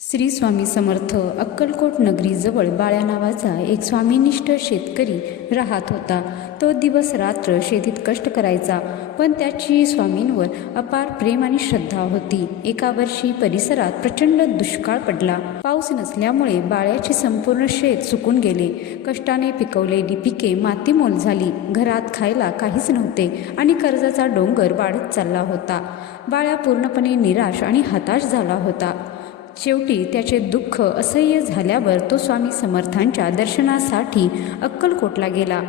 श्री स्वामी समर्थ अक्कलकोट नगरीजवळ बाळ्या नावाचा एक स्वामीनिष्ठ शेतकरी राहत होता. तो दिवस रात्र शेतीत कष्ट करायचा, पण त्याची स्वामींवर अपार प्रेम आणि श्रद्धा होती. एका वर्षी परिसरात प्रचंड दुष्काळ पडला. पाऊस नसल्यामुळे बाळ्याचे संपूर्ण शेत सुकून गेले. कष्टाने पिकवलेली पिके मातीमोल झाली. घरात खायला काहीच नव्हते आणि कर्जाचा डोंगर वाढत चालला होता. बाळ्या पूर्णपणे निराश आणि हताश झाला होता. शेवटी त्याचे दुःख असह्य झाल्यावर तो स्वामी समर्थांच्या दर्शनासाठी अक्कलकोटला गेला.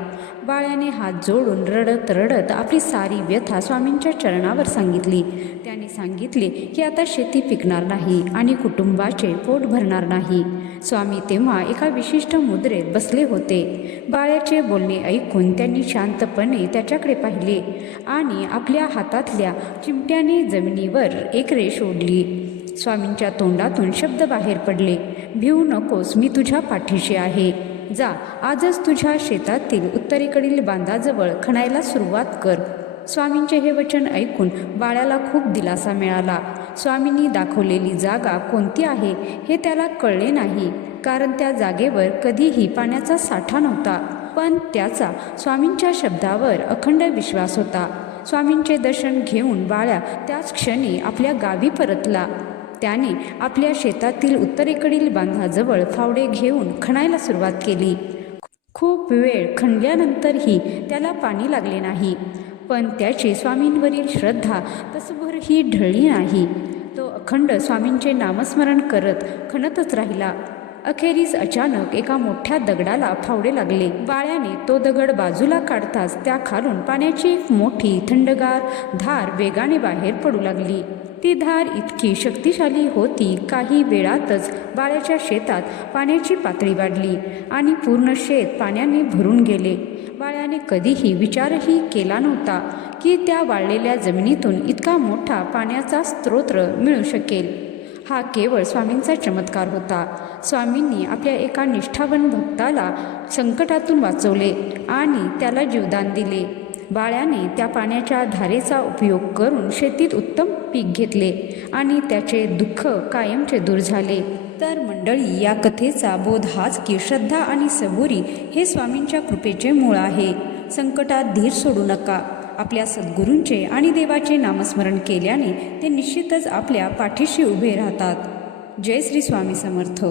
बाळ्याने हात जोडून रडत रडत आपली सारी व्यथा स्वामींच्या चरणावर सांगितली. त्याने सांगितले की आता शेती पिकणार नाही आणि कुटुंबाचे पोट भरणार नाही. स्वामी तेव्हा एका विशिष्ट मुद्रेत बसले होते. बाळ्याचे बोलणे ऐकून त्यांनी शांतपणे त्याच्याकडे पाहिले आणि आपल्या हातातल्या चिमट्याने जमिनीवर एक रेष ओढली. स्वामींच्या तोंडातून शब्द बाहेर पडले, भिवू नकोस, मी तुझ्या पाठीशी आहे. जा, आजच तुझ्या शेतातील उत्तरेकडील बांधाजवळ खणायला सुरुवात कर. स्वामींचे हे वचन ऐकून बाळ्याला खूप दिलासा मिळाला. स्वामींनी दाखवलेली जागा कोणती आहे हे त्याला कळले नाही, कारण त्या जागेवर कधीही पाण्याचा साठा नव्हता. पण त्याचा स्वामींच्या शब्दावर अखंड विश्वास होता. स्वामींचे दर्शन घेऊन बाळ्या त्याच क्षणी आपल्या गावी परतला. त्याने आपल्या शेतातील उत्तरेकडील बांधाजवळ फावडे घेऊन खणायला सुरुवात केली. खूप वेळ खणल्यानंतरही त्याला पाणी लागले नाही, पण त्याची स्वामींवरील श्रद्धा तसभरही ढळली नाही. तो अखंड स्वामींचे नामस्मरण करत खणतच राहिला. अखेरीस अचानक एका मोठ्या दगडाला फावडे लागले. बाळ्याने तो दगड बाजूला काढताच त्या खालून पाण्याची एक मोठी थंडगार धार वेगाने बाहेर पडू लागली. ती धार इतकी शक्तिशाली होती, काही वेळातच बाळ्याच्या शेतात पाण्याची पातळी वाढली आणि पूर्ण शेत पाण्याने भरून गेले. बाळ्याने कधीही विचारही केला नव्हता की त्या वाळलेल्या जमिनीतून इतका मोठा पाण्याचा स्रोत मिळू शकेल. हा केवळ स्वामींचा चमत्कार होता. स्वामींनी आपल्या एका निष्ठावान भक्ताला संकटातून वाचवले आणि त्याला जीवदान दिले. बाळ्याने त्या पाण्याच्या धारेचा उपयोग करून शेतीत उत्तम पीक घेतले आणि त्याचे दुःख कायमचे दूर झाले. तर मंडळी, या कथेचा बोध हाच की श्रद्धा आणि सबुरी हे स्वामींच्या कृपेचे मूळ आहे. संकटात धीर सोडू नका. आपल्या सद्गुरूंचे आणि देवाचे नामस्मरण केल्याने ते निश्चितच आपल्या पाठीशी उभे राहतात. जय श्री स्वामी समर्थ.